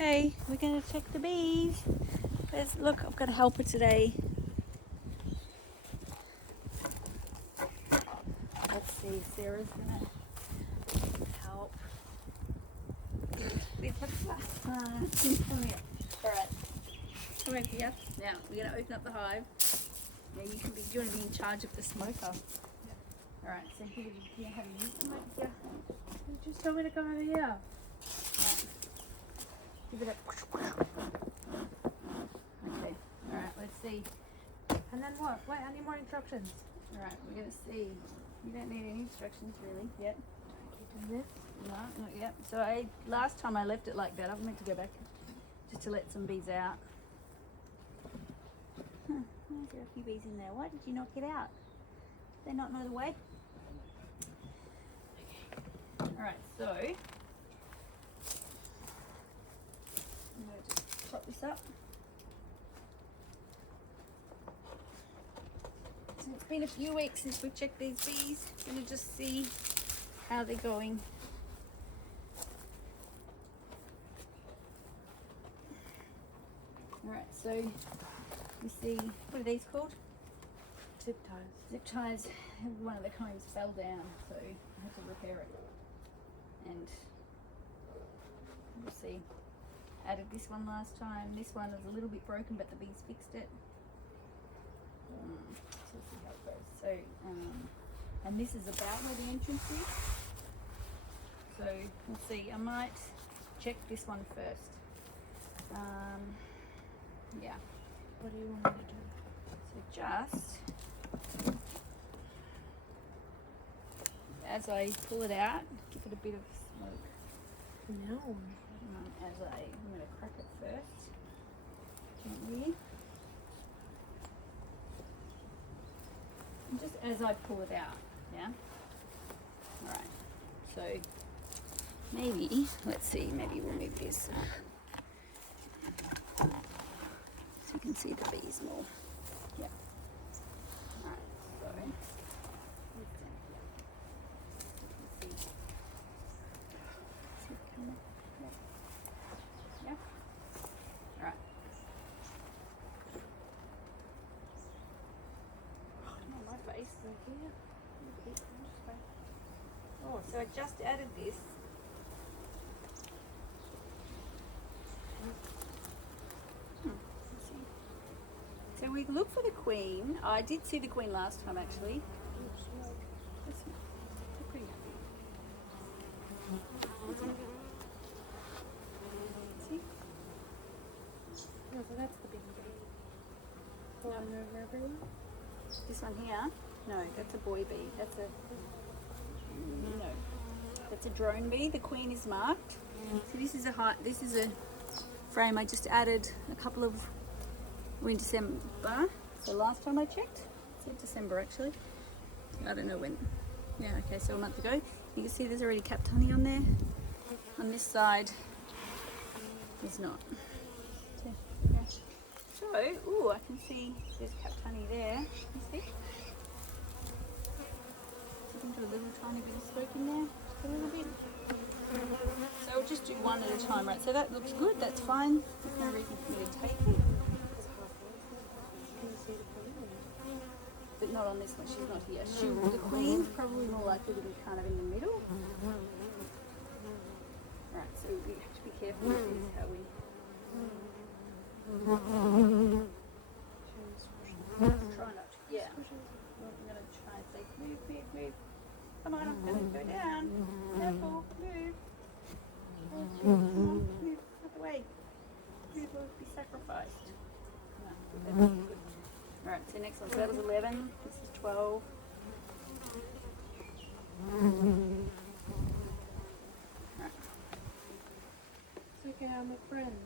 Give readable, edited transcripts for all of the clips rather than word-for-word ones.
Okay, we're going to check the bees. Look, I've got a helper today. Let's see, Sarah's going to help. Come here. All right, come over here. Now, we're going to open up the hive. Now, you want to be in charge of the smoker. Yeah. All right, so here, do you have a use them over here? You just told me to come over here. Right. Give it a... Okay, alright, let's see. And then what? Wait, I need more instructions. Alright, we're going to see. You don't need any instructions really yet. Keep doing this. No, not yet. So last time I left it like that. I'm meant to go back just to let some bees out. Huh, there are a few bees in there. Why did you not get out? Did they not know the way? Alright, so I'm going to just chop this up. So it's been a few weeks since we've checked these bees. I'm going to just see how they're going. Alright, so you see, what are these called? Zip ties. Zip ties. One of the combs fell down, so I had to repair it. And we'll see. Added this one last time. This one is a little bit broken, but the bees fixed it. So we'll see how it goes. So, and this is about where the entrance is. So we'll see. I might check this one first. Yeah. What do you want me to do? So just as I pull it out, give it a bit of smoke. No. I'm going to crack it first. Gently. And just as I pull it out, yeah? Alright, so maybe, let's see, maybe we'll move this so you can see the bees more. Yeah. Alright, so yeah. Alright. Oh, my face is here. Oh, so I just added this. Let's see. So we look for the queen. I did see the queen last time actually. That's pretty happy. See? No, so that's the big bee. Flying over everyone. This one here? No, that's a boy bee. That's a drone bee. The queen is marked. So this is a frame I just added a couple of. We're in December. So last time I checked, it said December actually. I don't know when. Yeah, okay, so a month ago. You can see there's already capped honey on there. On this side, there's not. So, ooh, I can see there's capped honey there. You see? So I can do a little tiny bit of smoke in there, just a little bit. So we'll just do one at a time, right? So that looks good, that's fine. There's no reason for me to take it. But not on this one, she's not here. The queen's probably more likely to be kind of in the middle. Right, so we have to be careful with this, how we... Try not to, yeah. I'm going to try and say, move. Come on, I'm going to go down. Careful, move. Come on, move, out the way. Move or be sacrificed. No, that's good. Alright, so next one. So that was 11, this is 12. Alright. It's okay, I'm a friend.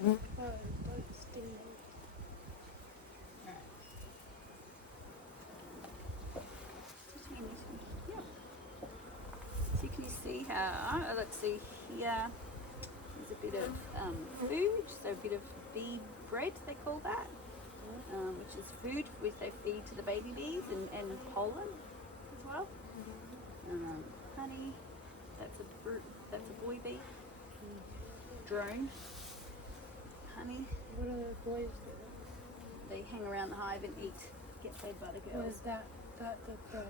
Oh, don't sting me. Alright. Yeah. So can you see how, let's see here, there's a bit of food, so a bit of bee bread they call that, which is food which they feed to the baby bees and pollen as well. Honey, that's a boy bee. drone. Honey. What do the boys do? They hang around the hive and eat, get fed by the girls. Was that the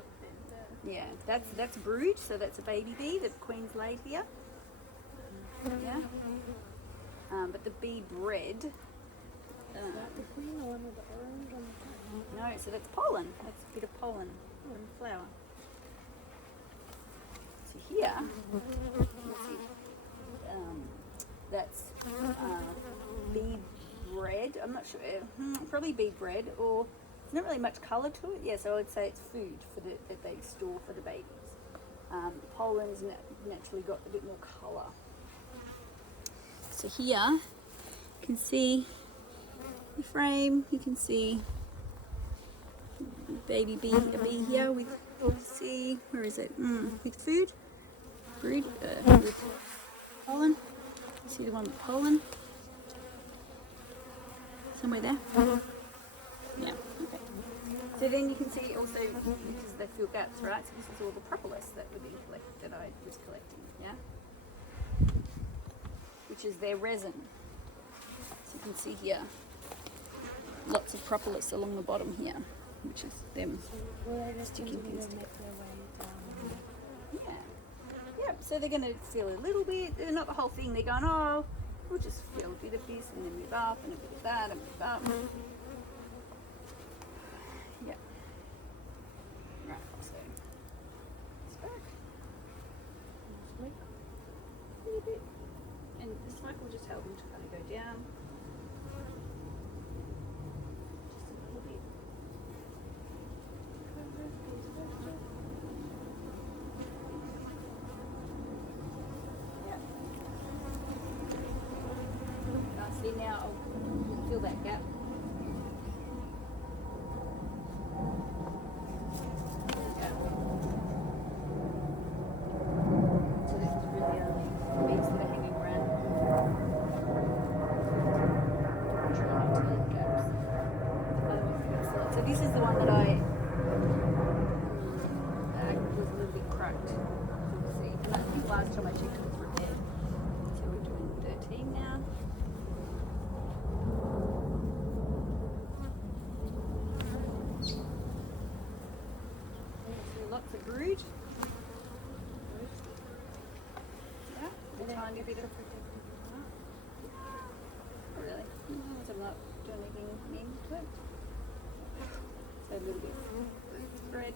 Yeah, that's brood, so that's a baby bee. The queen's laid here. Yeah. But the bee bred. is that the queen, the one with the orange on the top? No, so that's pollen. That's a bit of pollen on the flower. So here, let's see, that's bee bred. I'm not sure. Probably bee bred, or there's not really much colour to it. Yeah, so I would say it's food for that they store for the babies. The pollen's naturally got a bit more colour. So here, you can see the frame. You can see baby bee, a bee here with, see, where is it? With food, brood, with pollen. See the one with pollen? Somewhere there? Yeah, okay. So then you can see also, because they fill gaps, right? So this is all the propolis that I was collecting, yeah? Which is their resin. So you can see here, lots of propolis along the bottom here, which is them sticking things together. Yeah. Yeah, so they're going to fill a little bit, not the whole thing. They're going, oh, we'll just fill a bit of this and then move up and a bit of that and move up. Yeah. Right, so it's back. A little bit. And the smoke will just help them to kind of go down. Just a little bit. Yeah. See, now I'll fill that gap. So this is really only bees that are hanging around. Trying not to leave gaps. Otherwise, so this is the one that I was a little bit cracked. You can see, and I think last time I checked it was repaired. So we're doing 13 now. Lots of brood. Yeah, a tiny bit of. Oh, really? So I'm not doing anything mean to it. So a little bit of brood spread.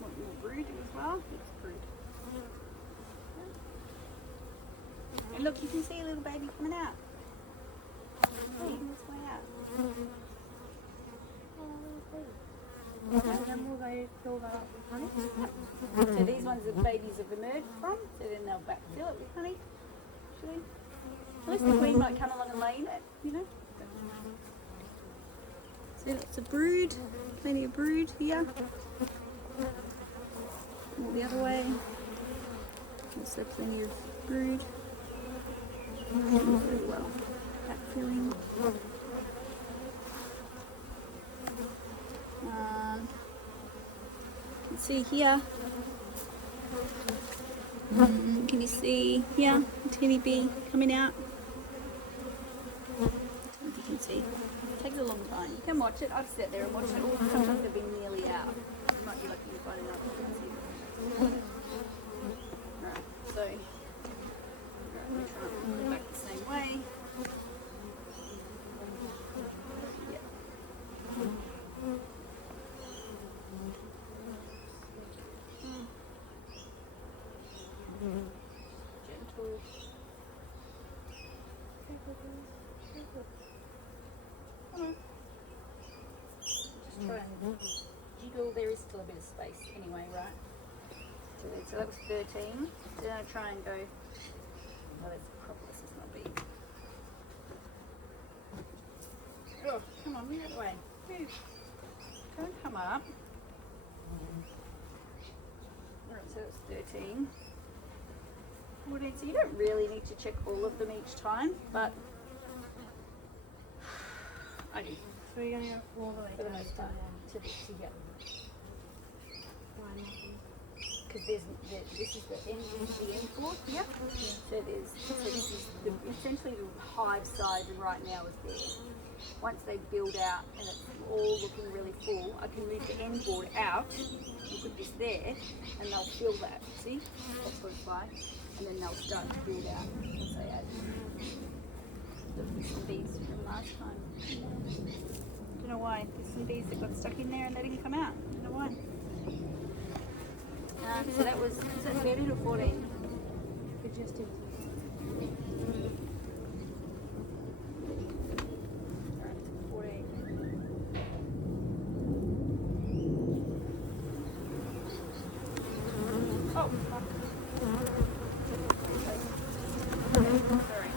Want more brood as well? It's brood. And look, you can see a little baby coming out. Eating his way out. And then will they fill that up with honey? So these ones the babies have emerged from, so then they'll backfill it with honey. Actually. At least the queen might come along and lay in it, you know. So lots of brood, plenty of brood here. All the other way. Also plenty of brood. Very well. Backfilling. You can see here. Can you see here? A tiny bee coming out. As you can see. It takes a long time. You can watch it. I've sat there and watched it all. Sometimes they've been nearly out. You might be lucky to find another one. Right, so we're trying to pull it back the same way. Gentle. Just try and jiggle. There is still a bit of space anyway, right? So that was 13. Then I try and go. Oh, that's propolis, it's not big. Oh, come on, move out of the way. Move. Don't come up. Alright, so it's 13. 14. So you don't really need to check all of them each time, but I do. So you're going to go all the way For the down most to part. the To get. line. because this is the end of the end floor here. So this is essentially the hive size, and right now is there. Once they build out and it's all looking really full, I can move the end board out and put this there, and they'll fill that. See, that's what it's like, and then they'll start to build out once I add some bees from last time. Don't know why. There's some bees that got stuck in there and they didn't come out. Don't know why. So that was 13 or 14? It just did. Alright, 14. Oh, fuck. Sorry.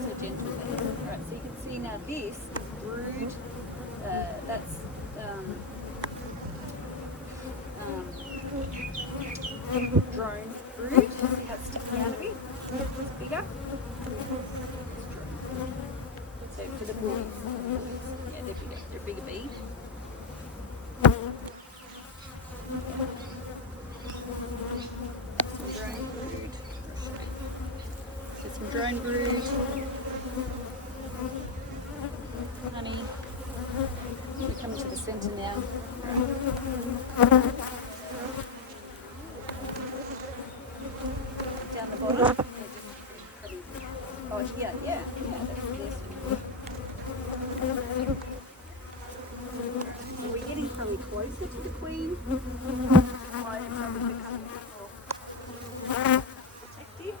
So gentle there. Alright, so you can see now this brood, that's drone brood. See how it's sticking out of it? It's bigger. So for the boys, yeah, they're bigger. They're a bigger bead. Some drone brood. So some drone brood. Honey. We're coming to the centre now. Down the bottom. Oh, yeah, that's this. So we're getting probably closer to the queen. Why they're probably becoming more protective.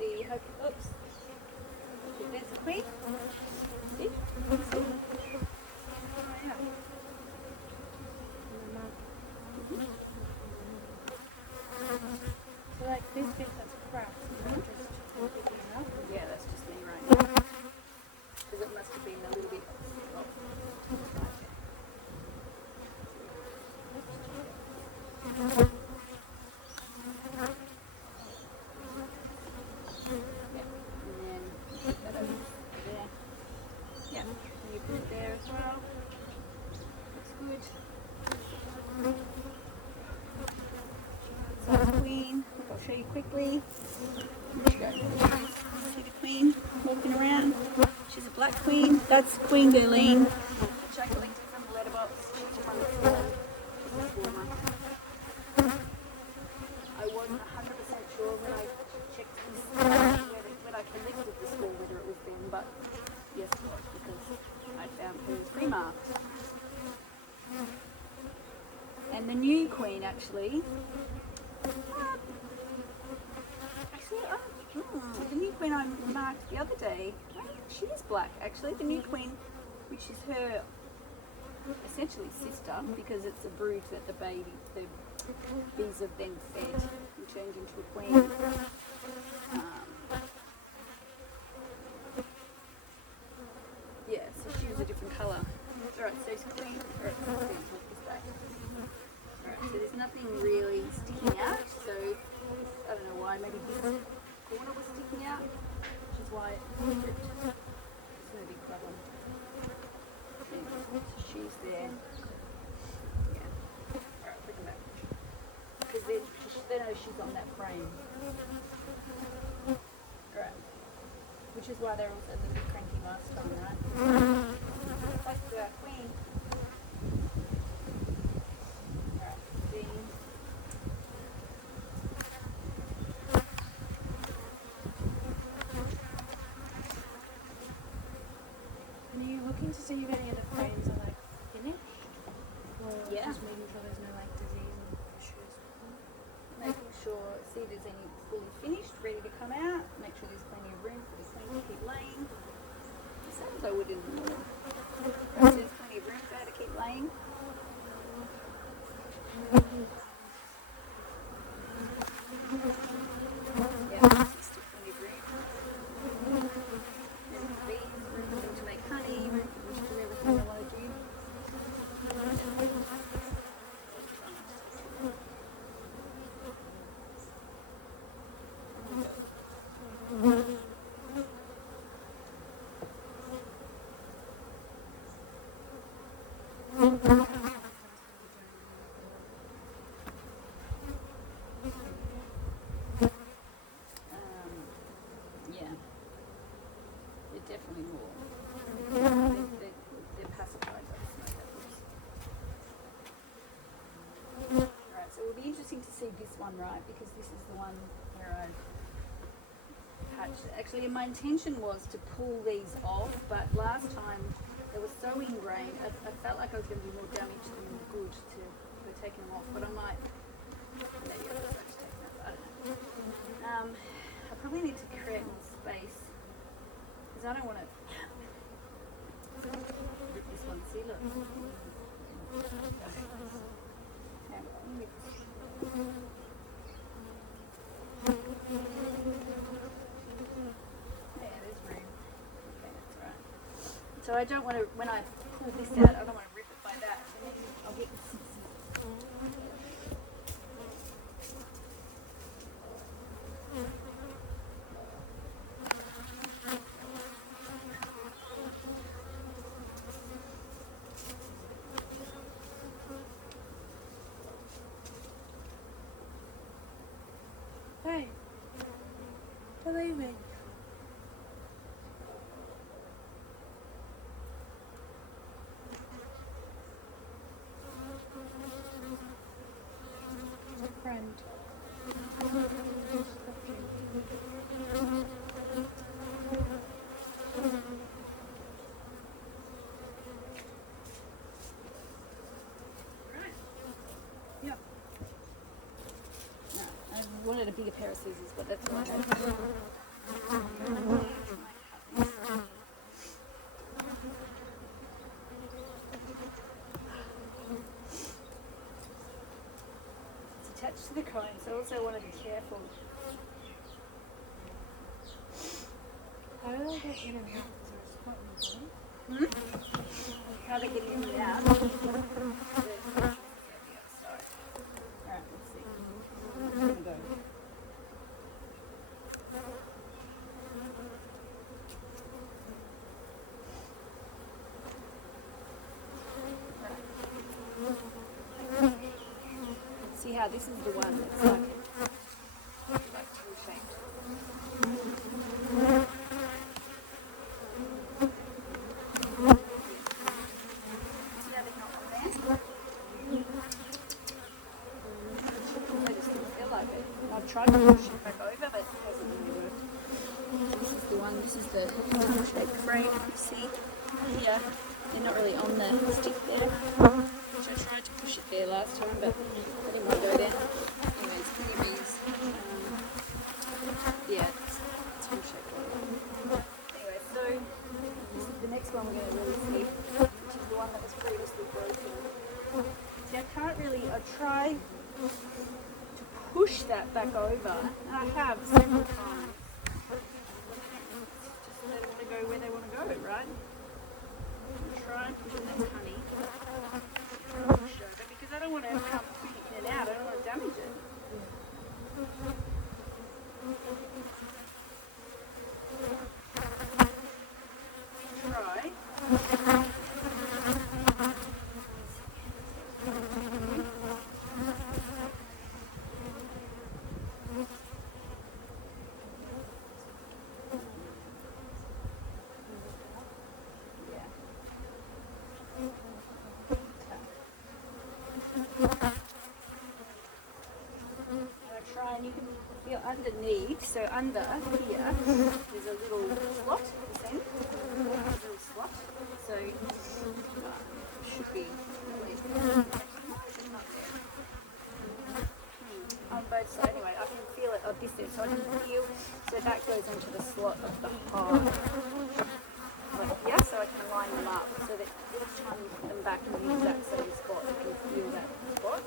Yeah, oops. There's the queen. See? See? Oh, yeah. So like this bit that's cracked, is that just big enough? Yeah, that's just me right now. Because it must have been a little bit off. Queen, I'll show you quickly. See the queen walking around. She's a black queen. That's Queen Darlene, which I collected from the letterbox. She's one of the warmer. I wasn't 100% sure when I checked this, when I collected the school whether it was them, but yes it was, because I found her remarked. And the new queen actually. The new queen I marked the other day, she is black actually. The new queen, which is her essentially sister, because it's a brood that the bees have then fed and turned into a queen. Yeah, so she was a different colour. Alright, so it's queen. Alright, so there's nothing really sticking out, so I don't know why, maybe this corner was sticking out, which is why it's no big problem. Anyway, so she's there. Yeah. Alright, look at that. Because they know she's on that frame. Alright. Which is why they're also a little bit cranky last time, right? Back to our queen. So you any of the frames are like finished? Or Yeah. just making sure there's no like disease and issues? Making sure, see if there's any fully finished, ready to come out. Make make sure there's plenty of room for the queen to keep laying. Sometimes I would in the morning. There's plenty of room for her to keep laying. Yeah, there's still plenty of room. Room for bees, room for them to make honey, room for them to do everything they want to do. Yeah, they're definitely more. They're pacified by the smoke apples. Alright, so it will be interesting to see this one, right? Because this is the one where I hatched. Actually, my intention was to pull these off, but last time they were so ingrained, I felt like I was going to do more damage than good to taking them off. But I might, maybe I'll just take them off. I don't know. I probably need to create more space because I don't want to rip this one. See, look. Yeah, there's room. Okay, that's right. So I don't want to, when I pull this out, I don't want to rip it by that. And then I'll get Hey, what are you doing? Friend. Yep. No, I wanted a bigger pair of scissors, but that's what I had. It's attached to the cone, so I also want to be careful. How do I get in and out? Is there a spot in the body? How they get in and out. Alright, let's see. I'm gonna go. See how this is the one that's like tool-shaped. See how they're not on there? I just didn't feel like it. I've tried to push it back over, but it hasn't really worked. This is the one, this is the tool-shaped frame. You see here, they're not really on the stick there. Which I tried to push it there last time, but I didn't want to go there. Anyways, honeybees. Yeah, it's tool-shaped one. Anyway, so this is the next one we're going to really see, which is the one that was previously broken. See, I can't really, I try to push that back over, and I have several times. Just they want to go where they want to go, right? Try and push it, that's honey. Push over, because I don't want to come pushing in and out, I don't want to damage it. Try. Yeah. Try and you can feel underneath, so under here there's a little slot, you see? A little slot, so should be on both sides. Anyway, I can feel it on this end, so I can feel, so that goes goes into the slot of the hive, like here, so I can line them up so that each time you put them back in the exact same spot, you can feel that spot.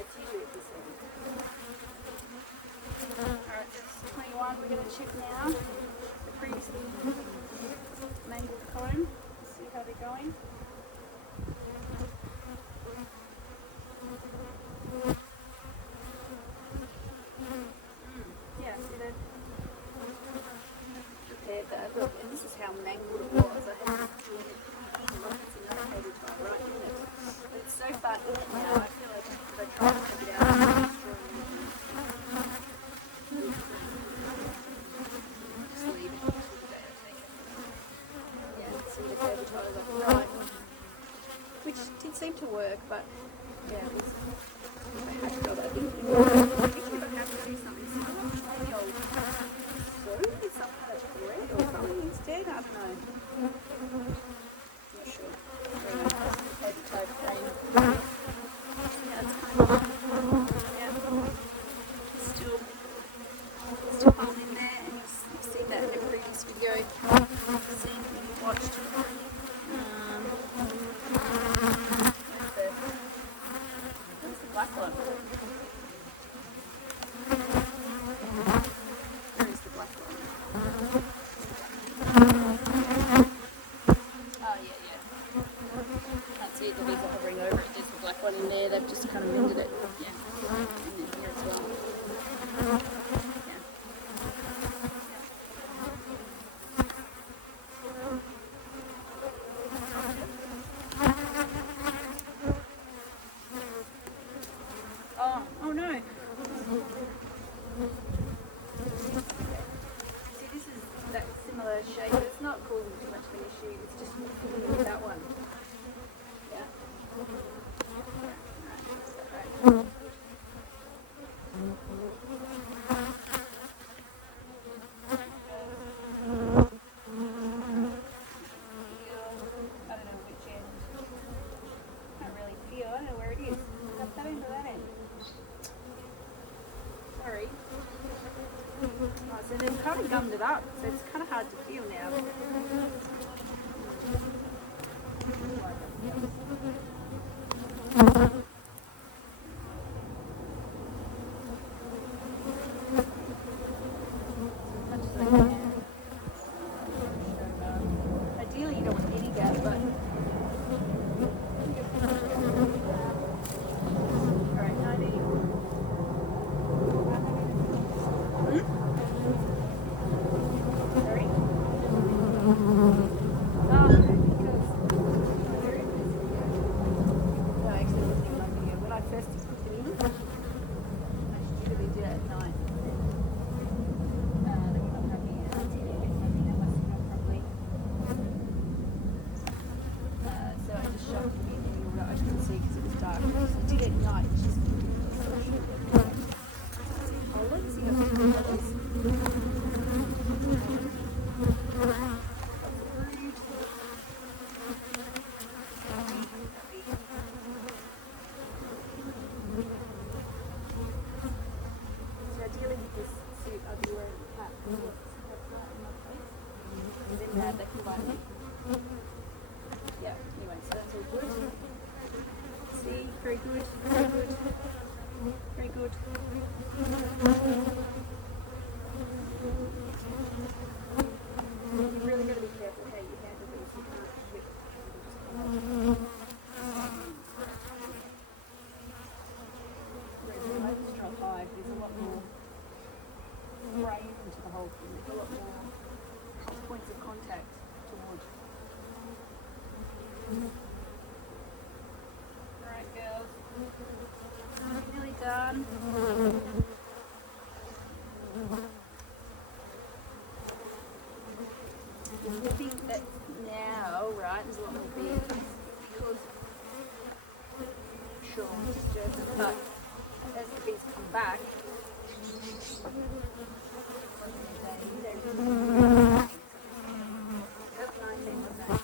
It's usually at this end. Alright, that's 21. We're going to check now the previously mangled comb. See how they're going. Yeah, see that? Prepared that. Look, and this is how mangled it was. I had to do it. It's another cable tie, right, isn't it? But it's so far in it now, I feel like if I try to take it out, I'm destroying it. Just leave it. Yeah, see the cable tie was like right. Which did seem to work, but yeah, it was. I had to go back in. I think if I have to do something similar, maybe I'll sew with some kind of thread or something instead. I don't know. Not sure. Anyway, that's the cable tie frame. Yeah, it's kind of, yeah, still holding there, and you've seen that in a previous video. You've seen it when you watched. Where's the black one? Where is the black one? Oh yeah. Can't see it, the bees are hovering over it. There's the black one in there. They've just kind of mended it. Yeah. And then here as well. Yeah. Oh no. See, this is that similar shape, but it's not causing too much of an issue. It's just with that one. Yeah. Right. I don't know which end. Can't really feel. I don't know where it is. Is that that end or that end? Sorry. Oh, so they've kind of gummed it up, so it's kind of hard to feel now. Ideally, you don't want any gas, but. Alright, 90. Sorry? No, actually, it wasn't even my video. When I first put them in, I stupidly did it at night. They were not happy. I think that must have gone properly. So I just shoved them in anywhere I couldn't see because it was dark. So I did it at night. It's just colors. You got some colors. So ideally with this suit, I'll be wearing a cap. And then they can bite me. Yeah, anyway, so that's all good. See, very good, very good, very good. You've really got to be careful how you handle these. You can't whip. Whereas the overstrong hive, there's a lot more spray into the whole thing. There's a lot more points of contact towards. Alright, girls. Nearly done. The thing that now, right, there's a lot more bees because, sure, disturbs them, but as the bees come back, that's 19%.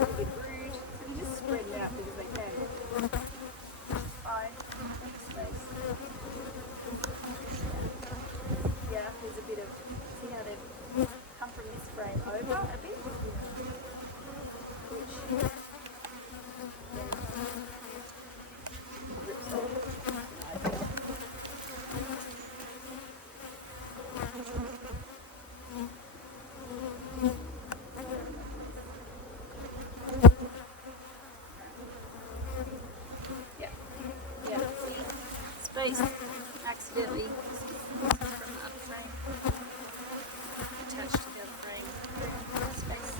a bit rude. So we just spread it out because they can. Fine. Space. Yeah, there's a bit of, see how they've come from this frame over a bit? Which rips off. Yeah, yeah, see? Space accidentally from the other frame attached to the other frame. Space.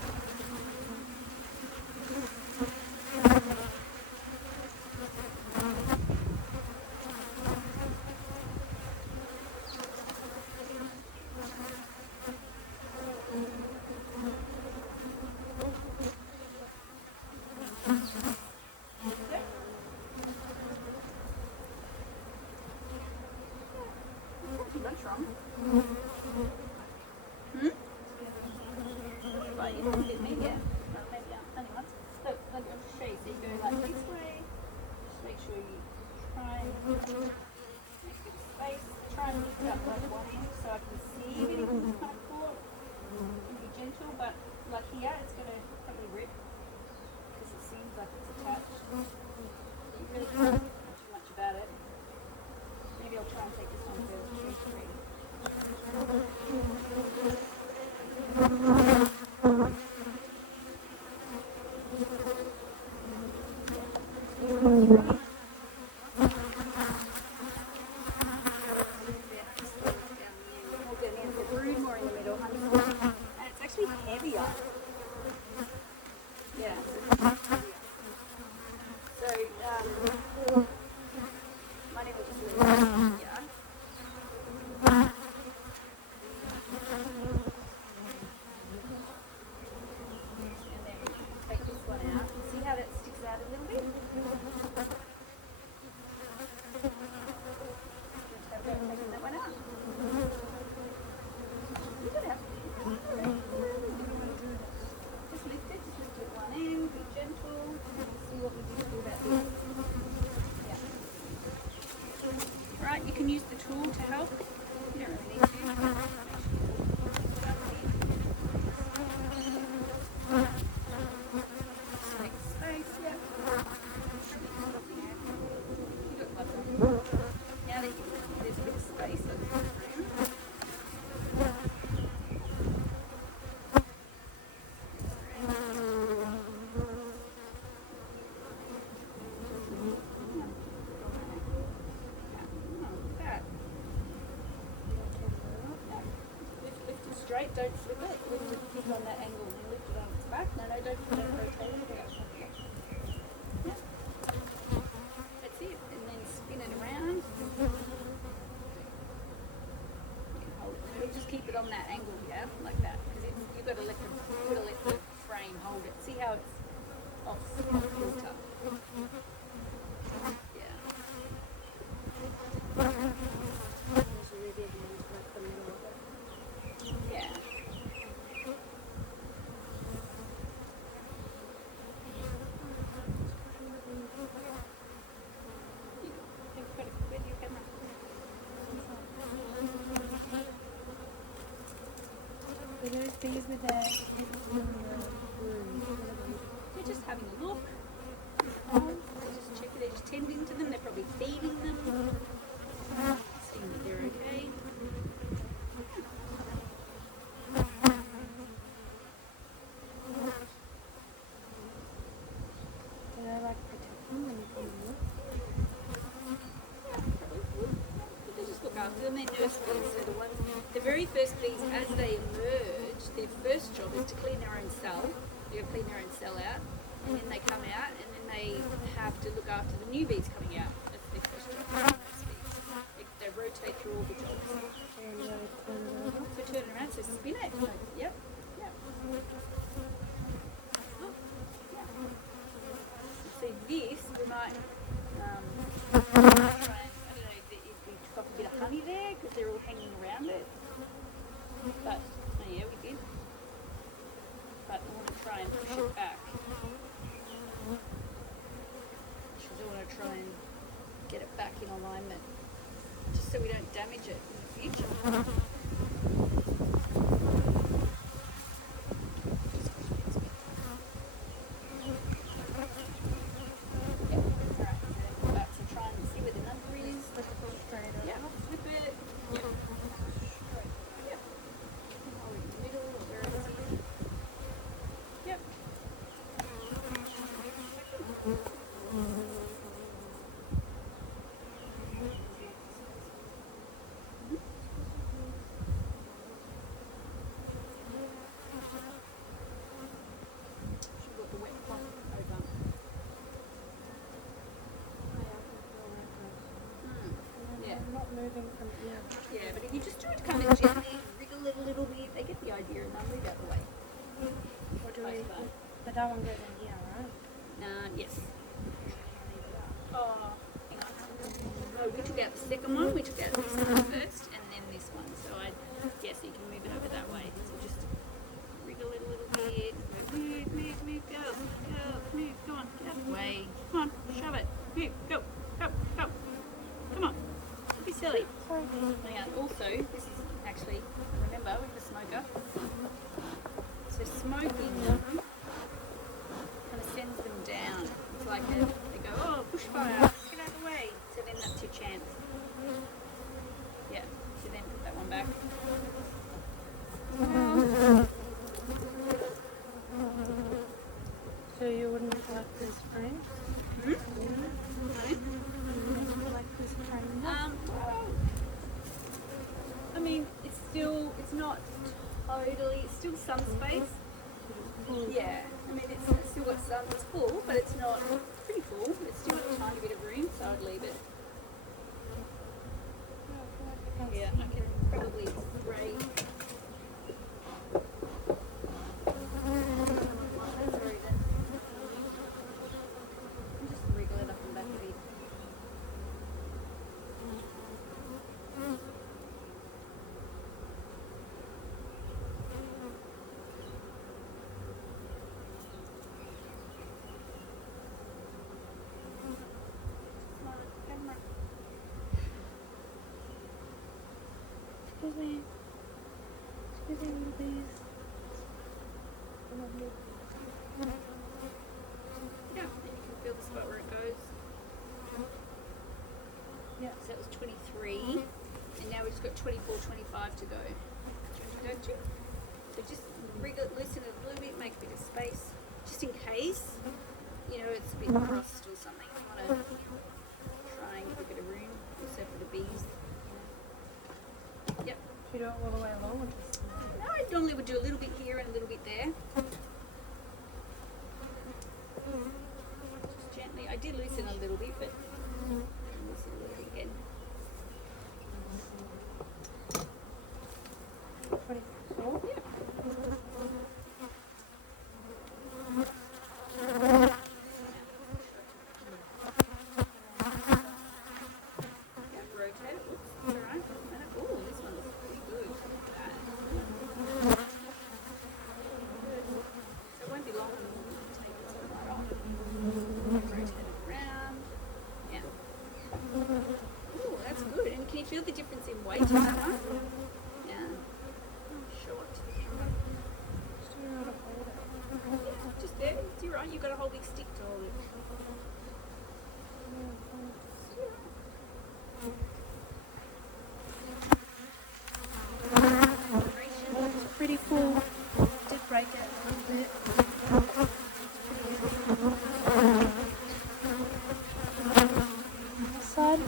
That's wrong. Right, you can hit me, yeah. Well, maybe only once. So, let me show you. So you go like this way. Just make sure you try and make a bit of space. Try and lift it up like 1 inch so I can see if anything's kind of caught. Be gentle, but like here, it's going to probably rip because it seems like it's attached. You really can't do too much about it. Maybe I'll try and take this one first. More in the middle, and it's actually heavier. Yeah. So, my name is just really here. And then take this one out. See how that sticks out a little bit? Just have taken that one out. You don't have to. Just lift it at one end, be gentle, and see what we can do about this. Yeah. Right, you can use the tool to help. You don't really need to. Just make space, yeah. You got lots. Now that there's a bit of space over the frame. Straight, don't flip it. Lift it on that angle and lift it on its back. No, don't rotate it. Yeah. That's it. And then spin it around. You can hold it. We'll just keep it on that angle, yeah, like that. Because you've got to let the frame hold it. See how it's off kilter. Yeah. Yeah. So those bees with that. They're just having a look. They're just checking, they're just tending to them, they're probably feeding them. Seeing that they're okay. Do they like protect them when you come in? They just look after them. They're nurse bees. So the very first bees, as they emerge, their first job is to clean their own cell. They're going to clean their own cell out, and then they come out, and then they have to look after the new bees coming out. That's their first job. Nurse bees. They rotate through all the jobs. So turn it around. So spin it. Yep. Yep. Oh, yeah. See this, we might try and, I don't know if we took up a bit of honey there because they're all hanging around it. But, oh yeah, we did. But I want to try and push it back. try and get it back in alignment, just so we don't damage it in the future. Moving from here. Yeah, but if you just do it kind of gently, wriggle it a little bit, they get the idea and they'll move out the way. What do we? But that one goes in here, right? Yes. Oh, hang on. No, we took out the second one. We took out this one first, and then this one. So yes, you can move it over that way. So just wriggle it a little bit. Move, go, move, go on, get out of the way. Come on, shove it. Move, go. Come on. Don't be silly. Yeah, also, this is actually, remember, with the smoker, so smoking them kind of sends them down. It's like they go, oh, bushfire, get out of the way. So then that's your chance. Yeah, so then put that one back. So you wouldn't like this frame? I mean, it's not totally, it's still some space. Yeah, I mean, it's still got some, it's full, but it's not pretty full. It's still got a tiny bit of room, so I'd leave it. Yeah, I can probably spray. Sorry, then. Just wriggle it up and back a bit. Excuse me, little bees. Yeah, and you can feel the spot where it goes. Yeah. So that was 23, and now we've just got 24, 25 to go. Do you want to go to? So just wriggle it, loosen it a little bit, make a bit of space, just in case, you know, it's a bit crossed or something. You want to try and give a bit of room, also for the bees. Yep. Should we do it all the way along or just? No, I normally would do a little bit here and a little bit there. Just gently. I did loosen a little bit, but loosen a little bit again. 24? Yeah. Rotate it. Oops, it's alright. Oh, this one looks pretty good. Look at that. Good. So it won't be long. Take this one right off. Rotate it around. Yeah. Ooh, that's good. And can you feel the difference in weight in that one? Yeah. Show it to the camera. Just don't know how to hold it. Yeah, just there. It's alright. You've got a whole big stick to hold it. It's pretty full. Did break it a little bit. This side?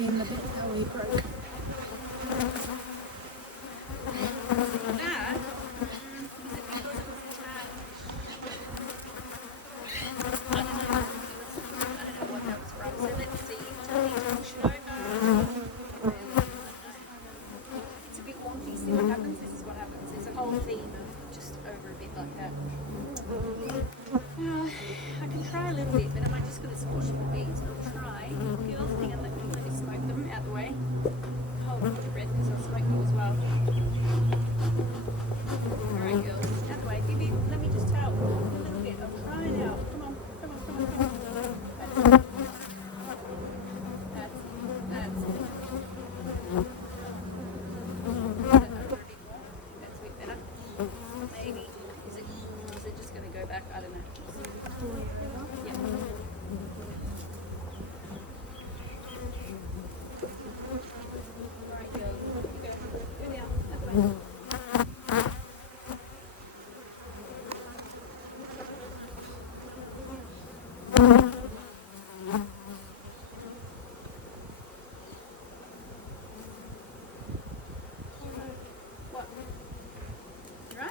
And the bit that we broke. That, I don't know what that was from. So let's see. Tell me, push it over. It's a bit wonky. See what happens? This is what happens. There's a whole theme of just over a bit like that. I can try a little bit, but am I just going to squash the bees? I'll try. Girls, hang on, let me smoke them out the way. What? You right?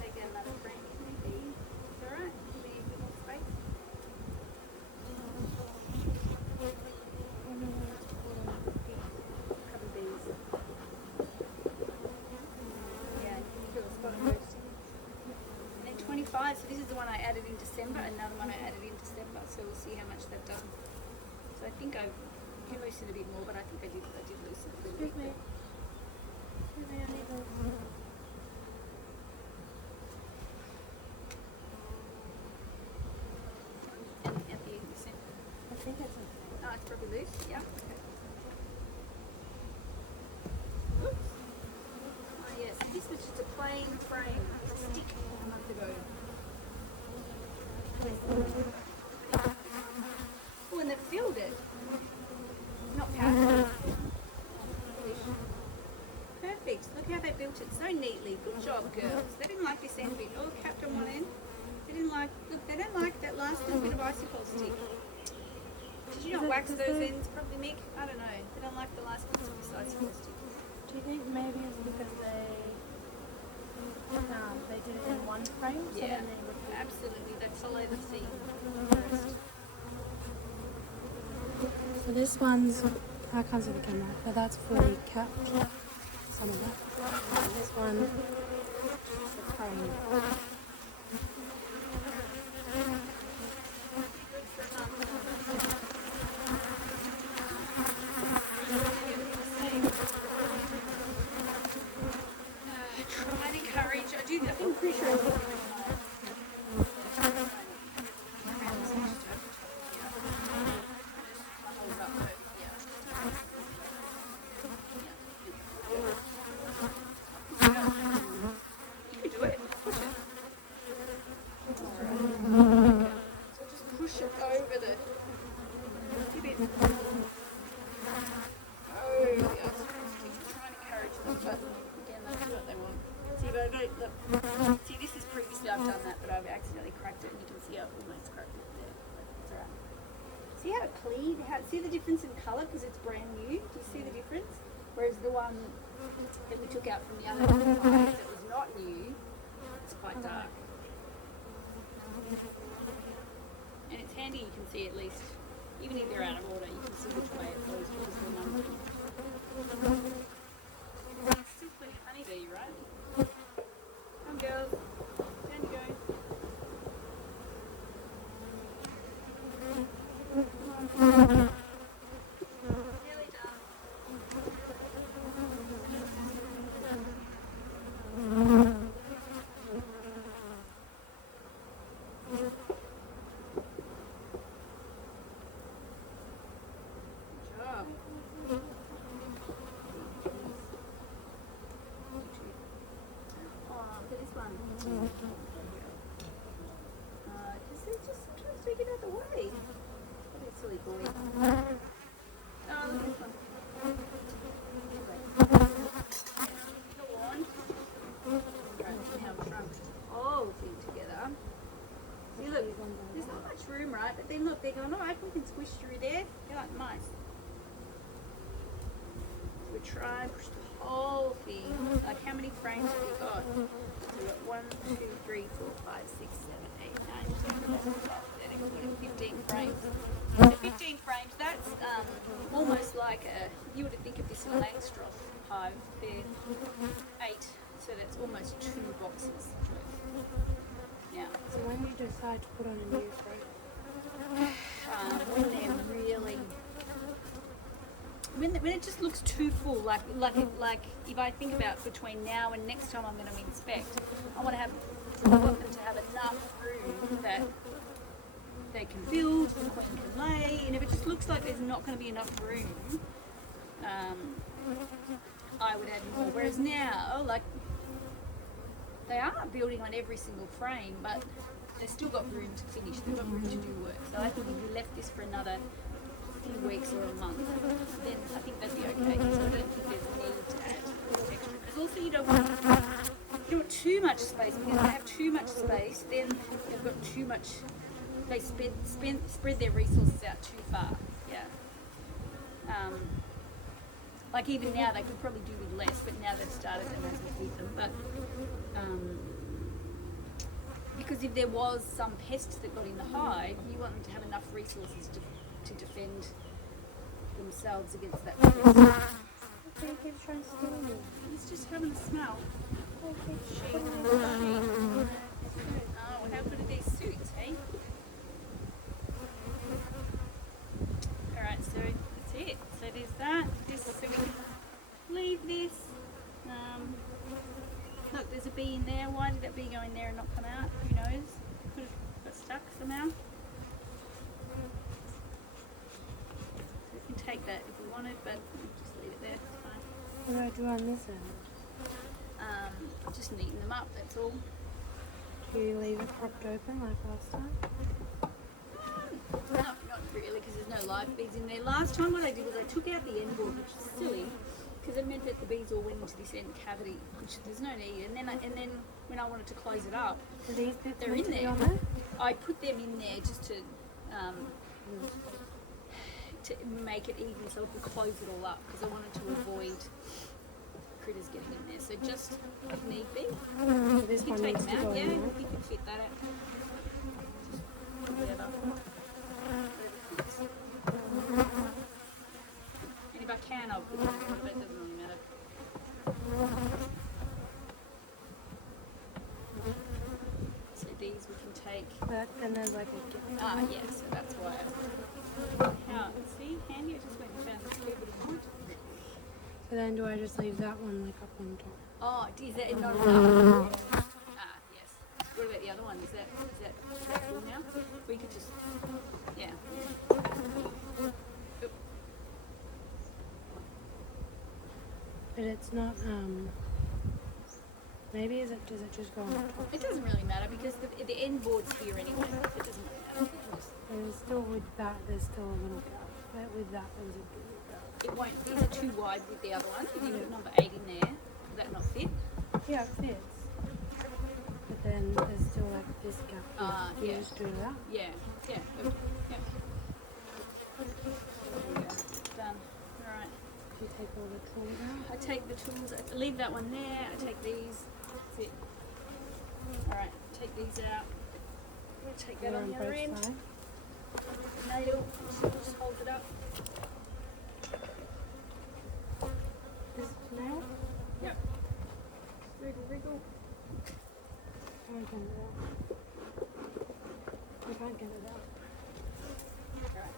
Take another frame maybe. Is that alright? Give me a bit more space. Cover these. Yeah, you can feel the spot of roasting. And then 25, so this is the one I added in December, another one I added in December, so we'll see how much they've done. So I think I can loosen a bit more, but I think I did loosen a little bit. Excuse me. Excuse me, I need those. And at the center. I think it's okay. Oh, it's probably loose, yeah. Okay. Oops. Oh yes, this was just a plain frame, a stick a month ago. Oh, and they filled it. Not powdered. Perfect. Look how they built it so neatly. Good job, girls. They didn't like this end bit. Oh, capped on one end. They didn't like, look, they don't like that last little bit of icicle stick. Did you not wax those ends probably, Mick? I don't know. They don't like the last bits of this icicle stick. Do you think maybe it's because they did it in one frame? So Yeah, then they repeat? absolutely. They follow the theme first. So this one's, I can't see the camera, but that's fully capped. Some of that. And this one is the frame. Try and encourage. I think pretty sure. You can do it. Push it. So just push it over the. Give it. Oh, yeah. Try and encourage them, but again, that's what they want. See, but I've got it. Look. See, this is previously I've done that, but I've accidentally cracked it, and you can see I've almost cracked it there. But it's alright. See how clean? See the difference in colour because it's brand new? Do you see the difference? Whereas the one that we took out from the other hive that was not new, it's quite dark. And it's handy, you can see at least, even if they're out of order, you can see which way it goes because of the numbering. It's still plenty of honeybee, right? Come girls, down you go. Nearly done. Good job. Oh, look at this one. Because they just sometimes they get out of the way. What a silly boy. Oh, look at this one. Go on. Right, now trunk all thing together. See, look, there's not much room, right? But then look, they're going, alright, we can squish through there. They're like mice. So we try and push the whole thing. Like, how many frames have we got? So we've got 1, 2, 3, 4, 5, 6, 7, 8, 9, 10, 11, 12, 13, 14, 15 frames. So 15 frames, that's almost like you would think of this in a Langstroth hive. They're 8, so that's almost 2 boxes. Now, So when you decide to put on a new frame? when they're really, when it just looks too full, like if I think about between now and next time I'm going to inspect, I want them to have enough room that they can build, the queen can lay, and if it just looks like there's not going to be enough room, I would add more. Whereas now, like, they are building on every single frame, but they've still got room to finish, they've got room to do work. So I think if we left this for another few weeks or a month, then I think that'd be okay. So I don't think there's a need to add extra. Because also you don't want too much space, because if they have too much space, then they've got too much. They spread their resources out too far. Yeah. Like even now they could probably do with less, but now they've started, they might as well keep them. But because if there was some pest that got in the hive, you want them to have enough resources to defend themselves against that pest. He keeps trying to steal me. He's just having a smell. Oh, how good are these suits, hey? Alright, so that's it. So there's that. So we can leave this. Look, there's a bee in there. Why did that bee go in there and not come out? Who knows? Could have got stuck somehow. So we can take that if we wanted, but we'll just leave it there. It's fine. What do I do on this end? Just neaten them up, that's all. Do you leave it propped open like last time? Not really, because there's no live bees in there. Last time what I did was I took out the end board, which is silly, because it meant that the bees all went into this end cavity, which there's no need. And then when I wanted to close it up, Are these bits they're meant in to be there. on there? I put them in there just to make it even, so I could close it all up, because I wanted to avoid critters getting in there. So just if need be, So this you one can take needs them to out. go Yeah, in there. you can fit that out. Whatever. And if I can, I'll put them in, but it doesn't really matter. So these we can take. But then there's like a gap. Yeah, so that's why. See, handy, I just went and found this little bit of wood. So then do I just leave that one like up on top? Oh, is that not enough? Yes. What about the other one? Is that full now? We could just, yeah. Oop. But it's not, maybe does it just go on top? It doesn't really matter because the end board's here anyway. It doesn't really matter. There's still with that, there's still a little gap. But with that, there's a big gap. It won't, these are too wide with the other one. If you put number 8 in there, will that not fit? Yeah, it fits. But then there's still like this gap. Can you Yeah. just do that? Yeah. Good. Yeah. There we go. Done. Alright. You take all the tools out. I take the tools, I leave that one there, I take these, that's it. Alright, take these out. Take that They're on the other both end. sides. Nail, just hold it up. This nail? Yep. Wriggle, wriggle. I can't get it out. I can't get it out. Alright.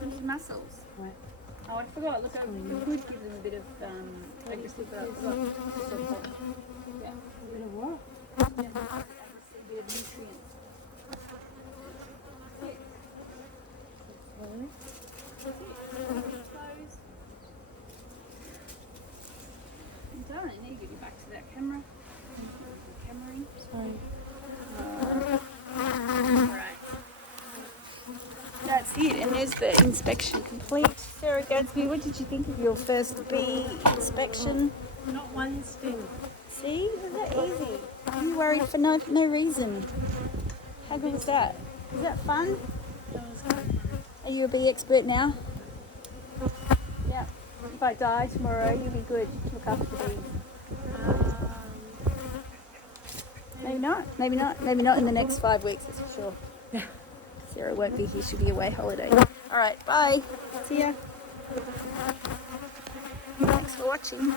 Look at the muscles. What? Oh, I forgot. Look, we could give them a bit of, I just looked it up. Yeah. A bit of what? Yeah. A bit of nutrients. Slowly. Close. I'm done. I need to get you back to that camera. Cameraing. Sorry. Alright. That's it. And there's the inspection complete. Sarah Gadsby, what did you think of your first bee inspection? Not one sting. See? Isn't that easy? You worried for no reason. How good was that? Was that fun? That was good. Are you a bee expert now? Yeah. If I die tomorrow, you'll be good. Look after the bees. Maybe not. Maybe not. Maybe not in the next 5 weeks, that's for sure. Yeah. Sarah won't be here. She'll be away holiday. All right. Bye. See ya. Thanks for watching.